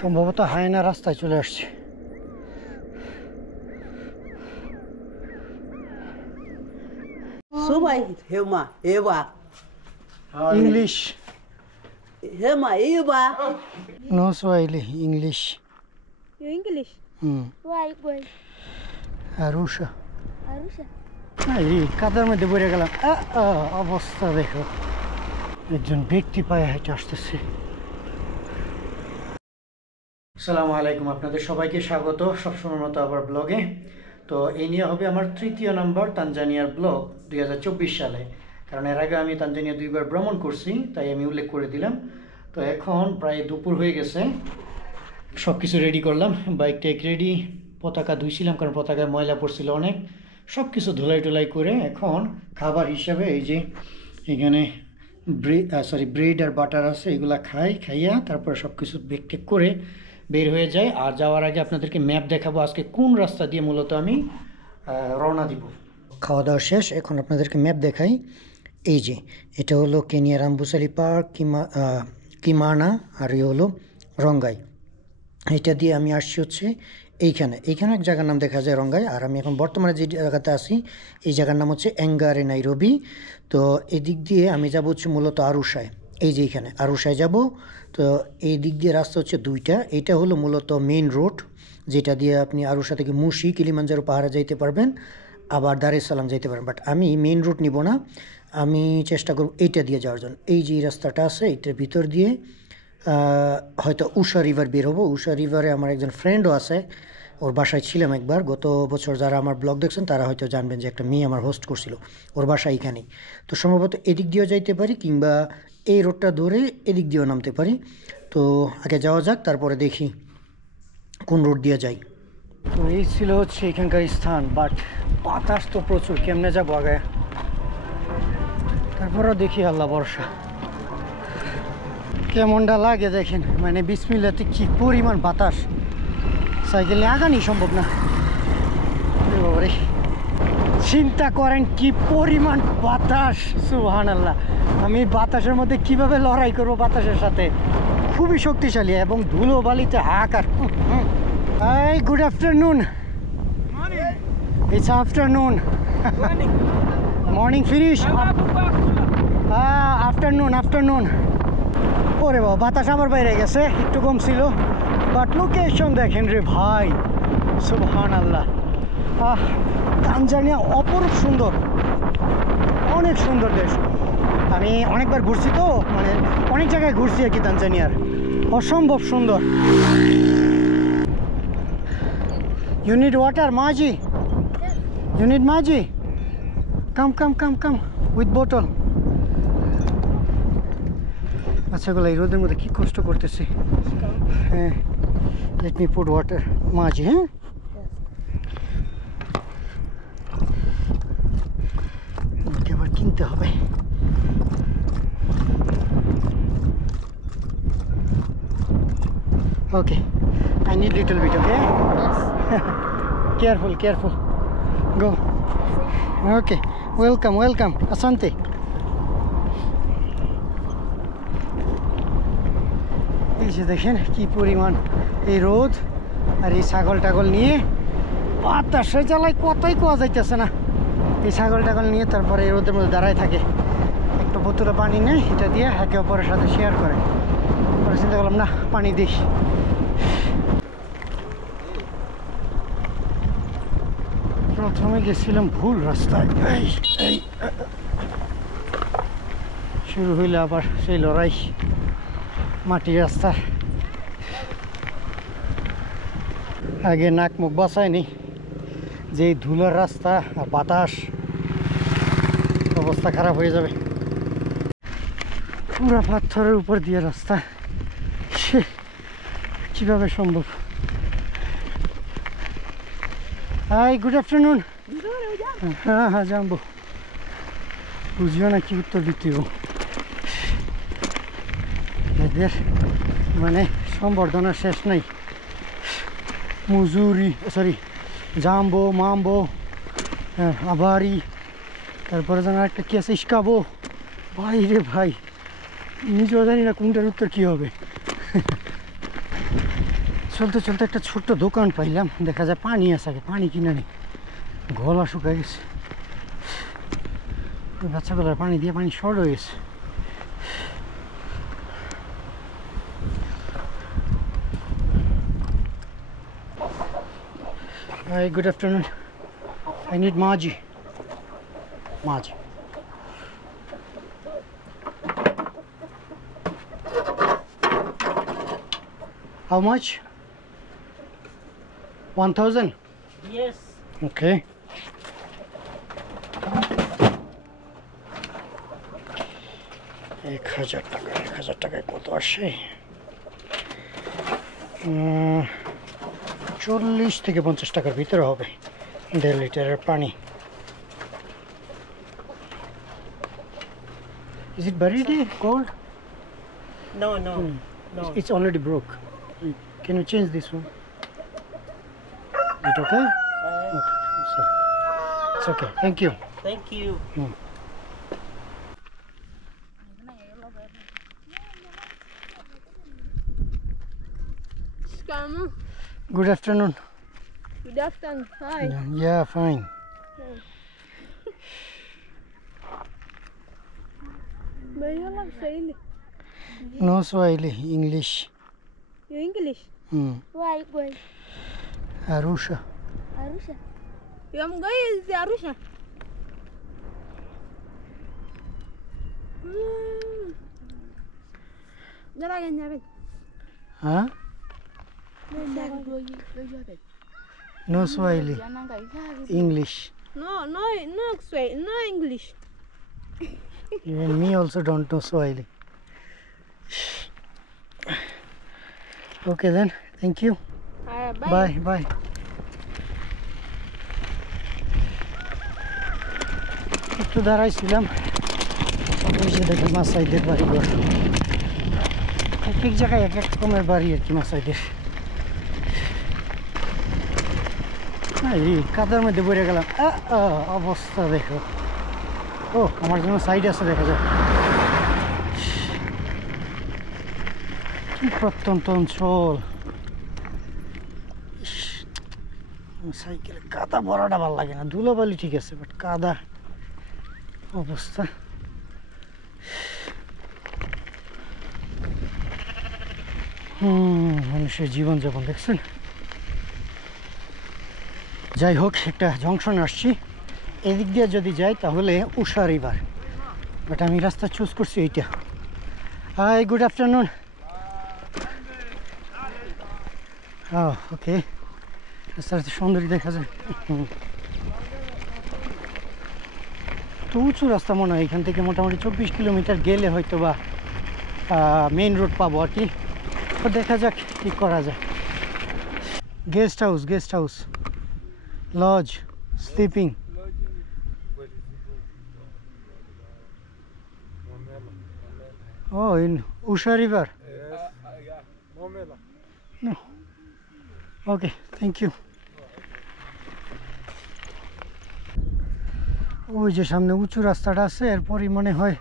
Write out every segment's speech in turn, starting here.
সম্ভবত হায়না রাস্তায় চলে আসছে। Subai Hema Eva English Hema Eva no Swahili English. You English? Why boy? Arusha Arusha. এই কাদার মধ্যে পড়ে গেলাম। অবস্থা দেখো, একজন ব্যক্তি পায়ে হেঁটে আসতেছে। আসসালামু আলাইকুম, আপনাদের সবাইকে স্বাগত সবসময় মতো আবার ব্লগে। তো এই নিয়ে হবে আমার তৃতীয় নাম্বার তানজানিয়ার ব্লগ 2024 সালে, কারণ এর আগে আমি তানজানিয়া 2বার ভ্রমণ করছি, তাই আমি উল্লেখ করে দিলাম। তো এখন প্রায় দুপুর হয়ে গেছে, সব কিছু রেডি করলাম, বাইকটা রেডি, পতাকা ধুইছিলাম কারণ পতাকায় ময়লা পড়ছিল অনেক, সব কিছু ধুলাই টুলাই করে এখন খাবার হিসাবে এই যে এখানে ব্রেড আর বাটার আছে, এগুলা খাইয়া তারপরে সব কিছু বেক টেক করে বের হয়ে যায়। আর যাওয়ার আগে আপনাদেরকে ম্যাপ দেখাবো আজকে কোন রাস্তা দিয়ে মূলত আমি রওনা দিব। খাওয়া দাওয়া শেষ, এখন আপনাদেরকে ম্যাপ দেখাই। এই যে এটা হলো কেনিয়ার আম্বুসালি পার্ক, কিমানা, আর এই হলো রঙ্গাই। এটা দিয়ে আমি আসছি হচ্ছে এইখানে এক জায়গার নাম দেখা যায় রঙ্গাই, আর আমি এখন বর্তমানে যে জায়গাতে আছি এই জায়গার নাম হচ্ছে এঙ্গারে নাইরোবি। তো এদিক দিয়ে আমি যাব হচ্ছে মূলত আরুষায়, এই যে এখানে আরুষায় যাব। তো এই দিক দিয়ে রাস্তা হচ্ছে দুইটা, এটা হলো মূলত মেইন রোড যেটা দিয়ে আপনি আরুষা থেকে মুশি কিলিমাঞ্জারো পাহাড়ে যাইতে পারবেন, আবার দারে সালাম যাইতে পারবেন। বাট আমি মেইন রুট নিব না, আমি চেষ্টা করব এইটা দিয়ে যাওয়ার জন্য। এই যে রাস্তাটা আছে এইটার ভিতর দিয়ে হয়তো উষা রিভার বের হবো। উষা রিভারে আমার একজন ফ্রেন্ডও আছে, ওর বাসায় ছিলাম একবার গত বছর, যারা আমার ব্লগ দেখছেন তারা হয়তো জানবেন যে একটা মেয়ে আমার হোস্ট করছিল, ওর বাসা এইখানেই। তো সম্ভবত এদিক দিয়েও যাইতে পারি, কিংবা এই রোডটা ধরে এদিক দিয়েও নামতে পারি। তো আগে যাওয়া যাক, তারপরে দেখি কোন রোড দিয়ে যাই। তো এই ছিল হচ্ছে এখানকার স্থান, বাট বাতাস তো প্রচুর, কেমনে যাবো আগে, তারপরেও দেখি আল্লাহ ভরসা কেমনটা লাগে দেখেন। মানে বিসমিল্লাতে কি পরিমাণ বাতাস, সাইকেল নিয়ে আগানি সম্ভব না। বাবারে, চিন্তা করেন কি পরিমাণ বাতাস, সুবহানাল্লাহ। আমি বাতাসের মধ্যে কিভাবে লড়াই করবো বাতাসের সাথে, খুবই শক্তিশালী এবং ধুলো বালিতে হাহাকার। Hi, good afternoon. Morning. It's afternoon. Morning finish. Afternoon. ওরে বাবা, বাতাস আবার বাইরে গেছে, একটু কম ছিল, বাট লোকেশন দেখেন রে ভাই, সুবহানাল্লাহ। তানজানিয়া অপরূপ সুন্দর, অনেক সুন্দর দেশ। আমি অনেকবার ঘুরছি, তো মানে অনেক জায়গায় ঘুরছি আর কি তানজানিয়ার, অসম্ভব সুন্দর। You need water, Maji? You need Maji? Come with bottle. বাচ্চাগুলো এই রোদের মধ্যে কি কষ্ট করতেছে। হ্যাঁ, let me put water, Maji, হ্যাঁ। আমাকে আবার কিনতে হবে। Okay, I need little bit, okay? Careful. Go. Okay. Welcome. Asante. এই যে দেখেন কি পরিমাণ এই রোদ, আর এই ছাগল নিয়ে বাতাসে জ্বালায় কথাই কোয়া যাইতেছে না। এই ছাগল নিয়ে তারপরে এই রোদের মধ্যে দাঁড়ায় থাকে, একটু বোতলে পানি নেয়, এটা দিয়ে একে অপরের সাথে শেয়ার করে। পরে চিন্তা করলাম না, পানি দিই। প্রথমে গেছিলাম ভুল রাস্তায়, শুরু হইলে আবার সেই লড়াই মাটির রাস্তা। আগে নাক মুখ বাঁচায়নি, যে ধুলার রাস্তা আর বাতাস, অবস্থা খারাপ হয়ে যাবে। পুরা পাথরের উপর দিয়ে রাস্তা, সে কিভাবে সম্ভব। Hi, good afternoon. হ্যাঁ জানবো, বুঝিও না কি উত্তর দিতে। এদের মানে সম্বর্ধনার শেষ নাই। জাম্বো, মাম্বো, আবারি, তারপরে যেন একটা কি আছে, ইস্কাবো। ভাই রে ভাই, নিজেও জানি না কোনটার উত্তর কী হবে। চলতে চলতে একটা ছোট্ট দোকান পাইলাম, দেখা যায় পানি আছে, পানি কিনে নি, গলা শুকায় গেছে, বাচ্চাগুলোর পানি দিয়ে পানি শর্ট হয়ে গেছে। Hi, good afternoon. I need Maji. Maji. How much? 1,000? Yes. Okay. এক হাজার টাকায় কত আসে? 40 থেকে 50 টাকার ভিতরে হবে 1.5 লিটারের পানি। Is it buried cold? No, no. No. It's already broke. Can you change this one? Is it okay? Okay. Sorry. It's okay. Thank you. Thank you. Kamu. Good afternoon. Good afternoon. Hi. Yeah, fine. Bhaiya love Swahili. No Swahili, English. You English? Where are you going? Arusha. Arusha. You am going to Arusha. Jara ganyabe. Huh? No Swahili. English. No English. Even me also don't know Swahili. Okay then. Thank you. Bye. Bye. একটু দাঁড়াইছিলাম, ওই যে দেখেন মাসাইদের বাড়িঘর, এক এক জায়গায় এক এক রকমের বাড়ি আর কি মাসাইদের। এই কাদার মধ্যে পড়ে গেলাম, অবস্থা দেখো। ও আমার জন্য সাইড আছে, দেখা যায় কি প্রত্যন্ত অঞ্চল। সাইকেলে কাদা ভরাটা ভালো লাগে না, ধুলোবালি ঠিক আছে, বাট কাদা অবস্থা। মানুষের জীবনযাপন দেখছেন। যাই হোক, একটা জংশন আসছি, এদিক দিয়ে যদি যাই তাহলে উষা রিভার, বাট আমি রাস্তা চুজ করছি এইটা। High, good afternoon. ওকে, রাস্তাটা সুন্দরী দেখা যায়। তো উঁচু রাস্তা মনে হয়, এখান থেকে মোটামুটি 24 কিলোমিটার গেলে হয়তো বা মেইন রোড পাবো আর কি। তো দেখা যাক কি করা যায়। Guest house, lodge, sleeping. Oh, in Usha River? No. Okay, thank you. ওই যে সামনে উঁচু রাস্তাটা আছে, এরপরই মনে হয়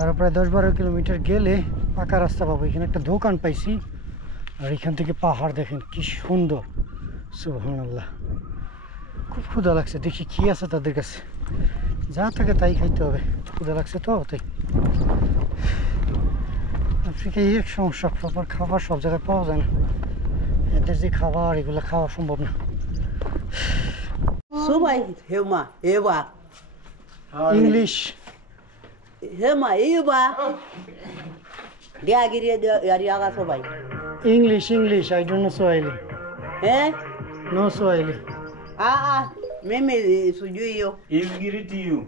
আরো প্রায় 10-12 কিলোমিটার গেলে পাকা রাস্তা পাবো। এখানে একটা দোকান পাইছি, আর এখান থেকে পাহাড় দেখেন কি সুন্দর, সুবহানাল্লাহ। খুব ক্ষুধা লাগছে, দেখি কি আছে তাদের কাছে, যা থাকে তাই খাইতে হবে। ক্ষুধা লাগছে তো তাই। আফ্রিকায় এক সমস্যা, প্রপার খাবার সব জায়গায় পাওয়া যায় না। এদের যে খাবার, এগুলো খাওয়া সম্ভব না। Subai Hema Eva. English. Hema Eva. Dia giri dia aga Subai. English. I don't know Swahili. Eh? No Swahili. Mimi sujui hiyo. He's greeting you.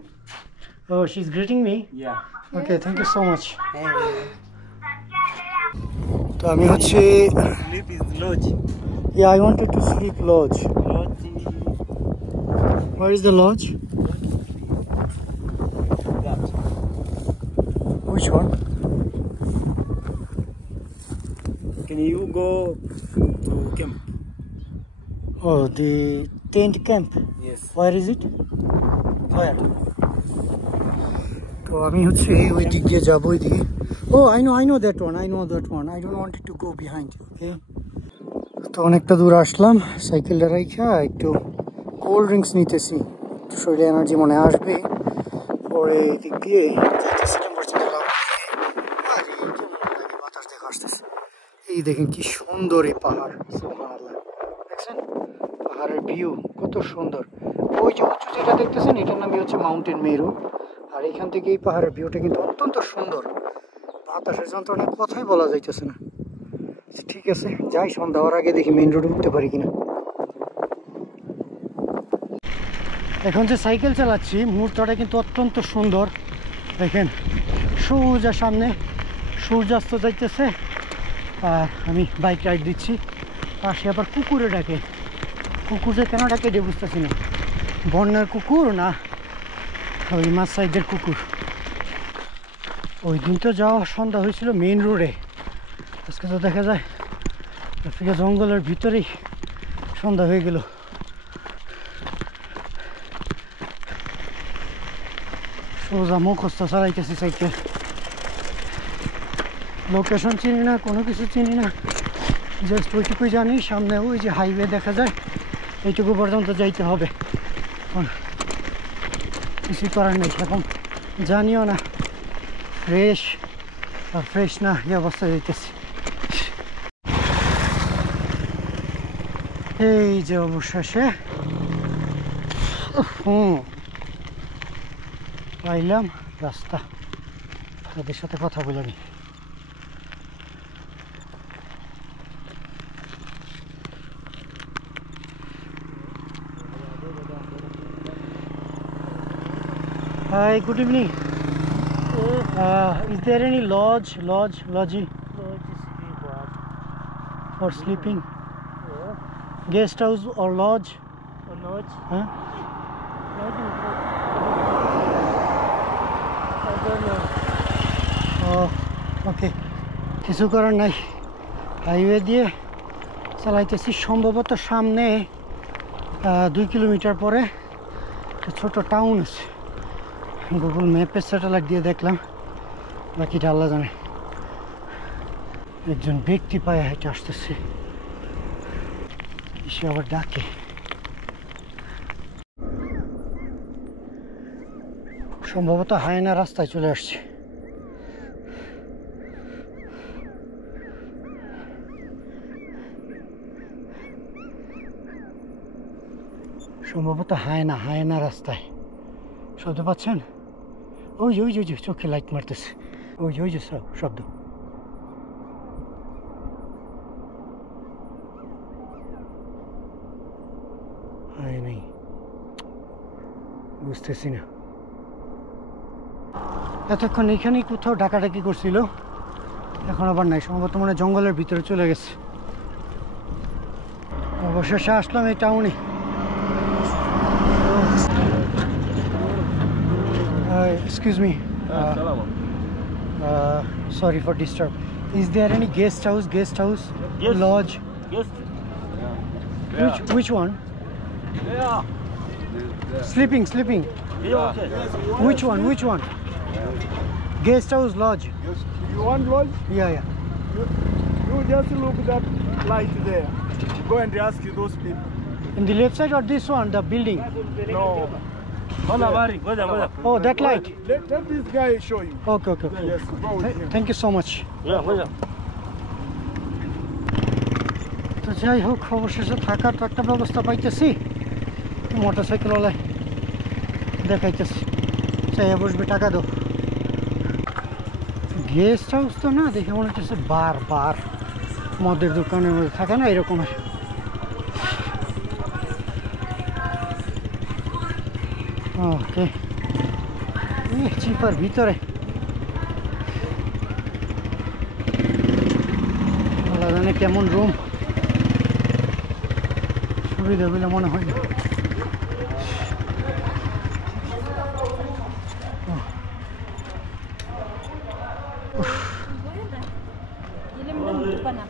Oh, she's greeting me? Yeah. Okay, thank you so much. Eh. তো আমি হচ্ছে, Sleep is lodge. yeah, I wanted to sleep lodge. Lodge. Where is the lodge? That. Which one? Can you go to camp? Oh, the tent camp. Yes. Where is it? Where? তো আমি হচ্ছে ওই দিক দিয়ে যাবো, ওই দিকে। Oh, I know that one. I don't want it to go behind you, okay? তো অনেকটা দূর আসলাম, সাইকেলটা রাইখা একটু কোল্ড ড্রিঙ্কস নিতেছি, একটু শরীরে এনার্জি মনে আসবে। পরে এদিক দিয়ে বাতাস দেখা আসতেছে। এই দেখেন কি সুন্দর এই পাহাড়, দেখছেন পাহাড়ের ভিউ কত সুন্দর। ওই যে উঁচু যেটা দেখতেছেন এটার নামই হচ্ছে মাউন্টেন মেরু। আর এখান থেকে এই পাহাড়ের ভিউটা কিন্তু অত্যন্ত সুন্দর। বাতাসের যন্ত্রণায় কথাই বলা যাইতেছে না। ঠিক আছে, যাই, সন্ধ্যা হওয়ার আগে দেখি মেইন রোডে উঠতে পারি কিনা। এখন যে সাইকেল চালাচ্ছি মুহূর্তটা কিন্তু অত্যন্ত সুন্দর। দেখেন সোজা সামনে সূর্যাস্ত যাইতেছে আর আমি বাইক রাইড দিচ্ছি। পাশে আবার কুকুরে ডাকে, কুকুর যে কেন ডাকে এটা বুঝতেছি না, বন্যার কুকুর না ওই মাছ সাইডের কুকুর। ওই দিন তো যাওয়া সন্ধ্যা হয়েছিল মেইন রোডে, আজকে তো দেখা যায় আফ্রিকা জঙ্গলের ভিতরেই সন্ধ্যা হয়ে গেল। সোজা মুখস্থ চালাইতেছি সাইকেল, লোকেশন চিনি না, কোনো কিছু চিনি না, জাস্ট ওইটুকুই জানি সামনে ওই যে হাইওয়ে দেখা যায়, এইটুকু পর্যন্ত যাইতে হবে। কিছুই করার নেই, এখন জানিও না ফ্রেশ আর ফ্রেশ না এই অবস্থায় যাইতেছি। এই যে অবশেষে পাইলাম রাস্তা, তাদের সাথে কথা বলে নি। Hi, good evening. Is there any lodge? For sleeping? Guest house or lodge? Huh? ওকে, কিছু করার নাই, হাইওয়ে দিয়ে চালাইতেছি। সম্ভবত সামনে 2 কিলোমিটার পরে ছোট টাউন আছে, গুগল ম্যাপের স্যাটেলাইট দিয়ে দেখলাম, বাকিটা আল্লাহ জানে। একজন ব্যক্তি পায়ে হেঁটে আসতেছে, সে আবার ডাকে। সম্ভবত হায়না রাস্তায় চলে আসছে। সম্ভবত হায়না রাস্তায়, শব্দ পাচ্ছেন? ওই যে চোখে লাইট মারতেছে, ওই যে শব্দ। নেই, বুঝতেছি না। এতক্ষণ এখানেই কোথাও ডাকাডাকি করছিল, এখন আবার নাই, সম্ভবত মনে জঙ্গলের ভিতরে চলে গেছে। অবশেষে আসলাম এই টাউনে। Excuse me. Sorry for disturb. Is there any guest house? Yes. Lodge? Yes. Which one? Yeah. Sleeping. Yeah, okay. Which one? Guest house, lodge. Yes. You want lodge? Yeah. You just look that light there. Go and ask those people. In the left side or this one, the building? No. Oh, that light. Let this guy show you. Okay. Yes, go with him. Thank you so much. Yeah. তো যাই হোক, অবশেষে থাকার তো একটা ব্যবস্থা পাইতেছি। Motor সাইকেলওয়ালায় দেখাইতেছি, চাইয়া বসবে, টাকা দাও। গেস্ট হাউস তো না, দেখে মনে হচ্ছে বার মদের দোকানের মধ্যে থাকে না এরকমের। ওকে, চিপার ভিতরে জানে কেমন রুম, সুবিধা বলে মনে হয় না।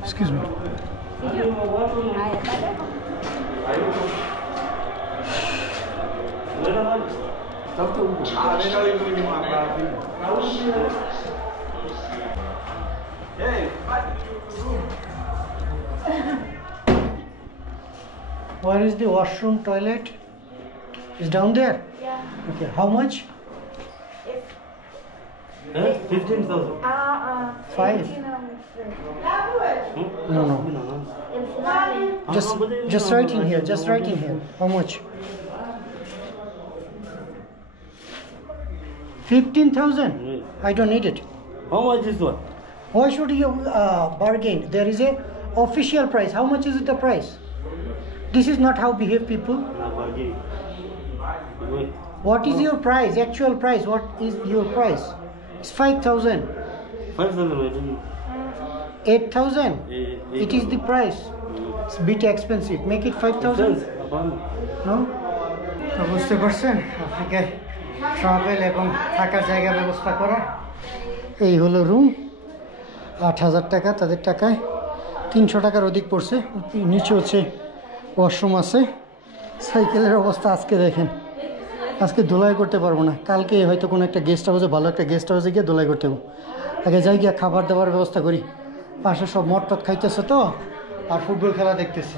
Excuse me. Where is the washroom, toilet? Is down there? Yeah. Okay, how much? 15,000. 5? No, no. Just write in here, just write in here. How much? 15,000? I don't need it. How much is one? Why should you bargain? There is a official price. How much is it the price? This is not how behave people. What is your price? Actual price? What is your price? It's 5,000. 5,000. 8,000. It is the price. It's a bit expensive. Make it 5,000. No? তো বুঝতে পারছেন আফ্রিকায় travel এবং থাকার জায়গা ব্যবস্থা করা। এই হলো রুম, 8,000 টাকা তাদের টাকায়, 300 টাকার অধিক পড়ছে। নিচে হচ্ছে ওয়াশরুম আছে। সাইকেলের অবস্থা আজকে দেখেন, আজকে ধোলাই করতে পারবো না, কালকে হয়তো কোনো একটা গেস্ট হাউসে, ভালো একটা গেস্ট হাউসে গিয়ে ধোলাই করতে হবে। আগে যাই গিয়ে খাবার দাবার ব্যবস্থা করি। পাশে সব মদ টদ খাইতেছে তো, আর ফুটবল খেলা দেখতেছে।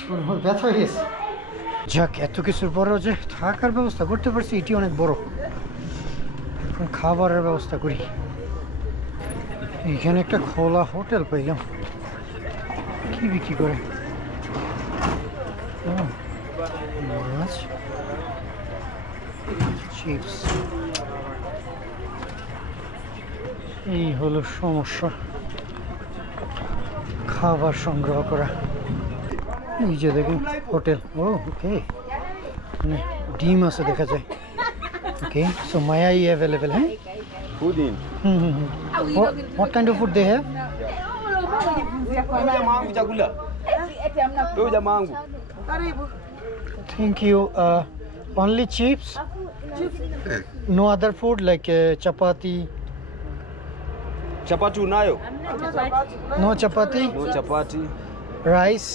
শরীর ব্যথা হয়ে গেছে। যাক, এত কিছুর পরেও যে থাকার ব্যবস্থা করতে পারছি এটি অনেক বড়। এখন খাবারের ব্যবস্থা করি। এখানে একটা খোলা হোটেল পাইলাম, কি বিক্রি করে? মাছ, চিপস। এই হলো সমস্যা, খাবার সংগ্রহ করা। এই যে দেখুন হোটেল। ও ওকে, মানে ডিম আছে দেখা যায়। ওকে, সো মায়াই অ্যাভেলেবেল। হ্যাঁ, Food in. What kind of food they have? Mangu chakula. Toja mangu. Thank you. Only chips? No other food like chapati? Chapati unayo? No chapati? No chapati. Rice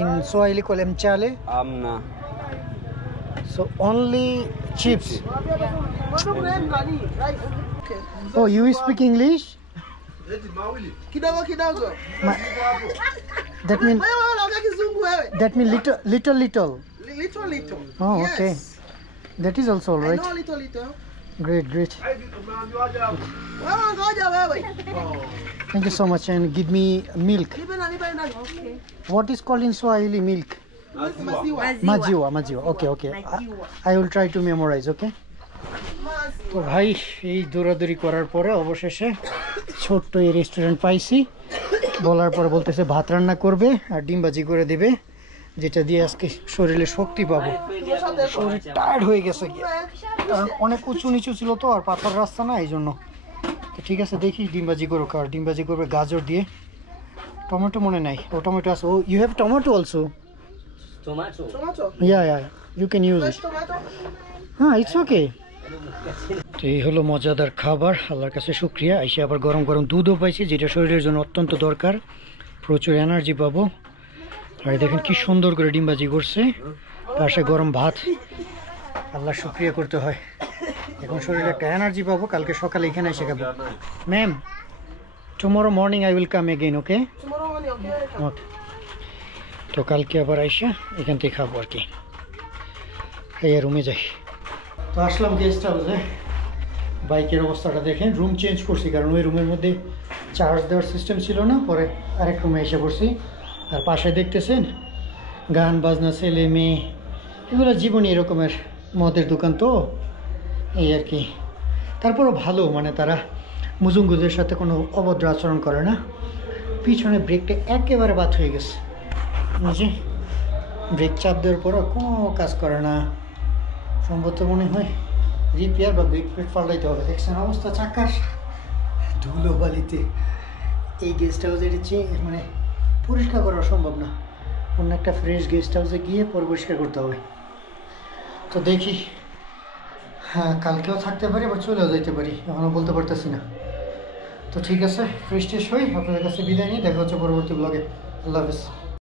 in Swahili called mchale. Amna. So only chips. Oh, you speak English? Kidogo kidogo. That means Wewe unaongea kizungu wewe? little. Little little. Oh, Yes. okay. That is also all I right. know little little. Great. Wewe ngoja wewe. Thank you so much. And give me milk. Nipe na. Okay. What is called in Swahili milk? Maziwa. Majiwa. Okay. I will try to memorize, okay? তো ভাই, এই দৌড়াদৌড়ি করার পরে অবশেষে ছোট্ট এই restaurant পাইছি। বলার পরে বলতেছে ভাত রান্না করবে আর ডিম ভাজি করে দেবে, যেটা দিয়ে আজকে শরীরে শক্তি পাবো। শরীর টায়ার্ড হয়ে গেছে, কারণ অনেক উঁচু নিচু ছিল তো, আর পাথর রাস্তা না, এই জন্য। তো ঠিক আছে, দেখি ডিম ভাজি করো। আর ডিম ভাজি করবে গাজর দিয়ে, টমেটো মনে নাই। ও টমেটো আছে। Oh you have tomato also? Tomato. Yeah, you can use it. হ্যাঁ, ইটস ওকে। তো এই হলো মজাদার খাবার, আল্লাহর কাছে শুকরিয়া। এসে আবার গরম গরম দুধও পাইছি, যেটা শরীরের জন্য অত্যন্ত দরকার, প্রচুর এনার্জি পাবো। আর দেখেন কি সুন্দর করে ডিম ভাজি করছে, পাশে গরম ভাত। আল্লাহ শুকরিয়া করতে হয়, এখন শরীরে একটা এনার্জি পাবো। কালকে সকালে এখানে এসে খাবো। Ma'am, tomorrow morning I will come again, okay? Okay. তো কালকে আবার আইসা এখান থেকে খাবো আর কি। এই রুমে যাই। তো আসলাম গেস্ট হাউসে। বাইকের অবস্থাটা দেখেন, রুম চেঞ্জ করছি, কারণ ওই রুমের মধ্যে চার্জ দেওয়ার সিস্টেম ছিল না। পরে আরেক রুমে এসে পড়ছি। আর পাশে দেখতেছেন গান বাজনা, ছেলে মেয়ে, এগুলো জীবনী এরকমের মদের দোকান তো, এই আর কি। তারপরও ভালো, মানে তারা মুজুঙ্গুদের সাথে কোনো অভদ্র আচরণ করে না। পিছনে ব্রেকটা একেবারে বাদ হয়ে গেছে, বুঝি ব্রেক চাপ দেওয়ার পরও কোনো কাজ করে না। সম্ভবত মনে হয় রিপেয়ার বা ব্রেক প্লেট পাল্টাইতে হবে। দেখছেন অবস্থা চাকার, ধুলো বালিতে। এই গেস্ট হাউসে মানে পরিষ্কার করা সম্ভব না। অন্য একটা ফ্রেশ গেস্ট হাউসে গিয়ে পরিষ্কার করতে হবে। তো দেখি, হ্যাঁ কালকেও থাকতে পারি, আবার চলেও যেতে পারি, এখনও বলতে পারতেছি না। তো ঠিক আছে, ফ্রেশ ট্রেশ হই, আপনাদের কাছে বিদায় নিয়ে দেখা হচ্ছে পরবর্তী ব্লগে। আল্লাহ হাফেজ।